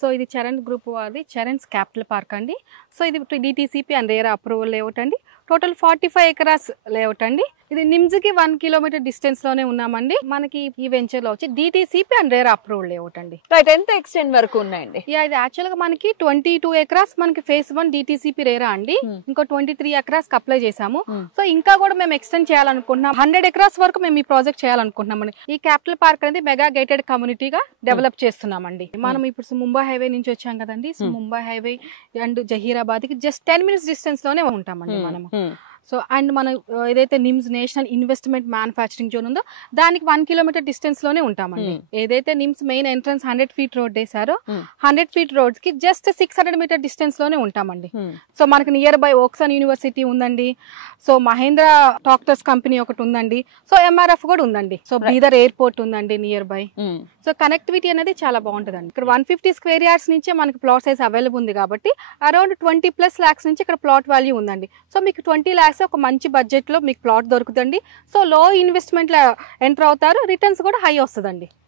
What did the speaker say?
So ఇది Charan group వారిది, Charan's capital park అండి. సో ఇది DTCP and RERA approval layout అండి. టోటల్ 45 ఎకరాస్ లేఅవుట్ అండి. ఇది నిమ్స్కి 1 కిలోమీటర్ డిస్టెన్స్ లోనే ఉన్నామండి. మనకి ఈ వెంచర్ లో వచ్చి DTCP and RERA approval layout అండి. రైట్, ఎంత ఎక్స్టెండ్ వరకు ఉన్నాయండి? ఇది యాక్చువల్ గా మనకి 22 ఎకరాస్ మనకి ఫేజ్ 1 DTCP రేరా అండి. ఇంకో 23 ఎకరాస్ అప్లై చేసాము. సో ఇంకా కూడా మేము ఎక్స్టెండ్ చేయాలనుకుంటున్నాం. 100 ఎకరాస్ వరకు మేము ఈ ప్రాజెక్ట్ చేయాలనుకుంటున్నాం. ఈ క్యాపిటల్ పార్క్ అనేది మెగా గేటెడ్ కమ్యూనిటీగా డెవలప్ చేస్తున్నామండి. మనం ఇప్పుడు ముంబై హైవే నుంచి వచ్చాం కదండి. So Mumbai highway and Zaheerabad కి జస్ట్ 10 మినిట్స్ డిస్టెన్స్ లోనే ఉంటామండి మనము. సో అండ్ మనం ఏదైతే NIMZ national investment manufacturing zone ఉందో దానికి 1 కిలోమీటర్ డిస్టెన్స్ లోనే ఉంటామండి. ఏదైతే NIMZ main entrance 100 feet road వేసారో 100 ఫీట్ రోడ్ కి జస్ట్ 600 మీటర్ డిస్టెన్స్ లోనే ఉంటామండి. సో మనకి నియర్ బై ఓక్సన్ యూనివర్సిటీ ఉందండి. సో మహేంద్ర టాక్టర్స్ కంపెనీ ఒకటి ఉందండి. సో MRF కూడా ఉందండి. సో బీదర్ ఎయిర్పోర్ట్ ఉందండి నియర్ బై. సో కనెక్టివిటీ అనేది చాలా బాగుంటుందండి. ఇక్కడ 150 స్క్వేర్ యార్డ్స్ నుంచే మనకి ప్లాట్ సైజ్ అవైలబుల్ ఉంది కాబట్టి అరౌండ్ 20+ lakhs నుంచి ఇక్కడ ప్లాట్ వాల్యూ ఉందండి. సో మీకు 20 lakhs ఒక మంచి బడ్జెట్ లో మీకు ప్లాట్ దొరుకుతుంది. సో లో ఇన్వెస్ట్మెంట్ లో ఎంటర్ అవుతారు, రిటర్న్స్ కూడా హై వస్తుందండి.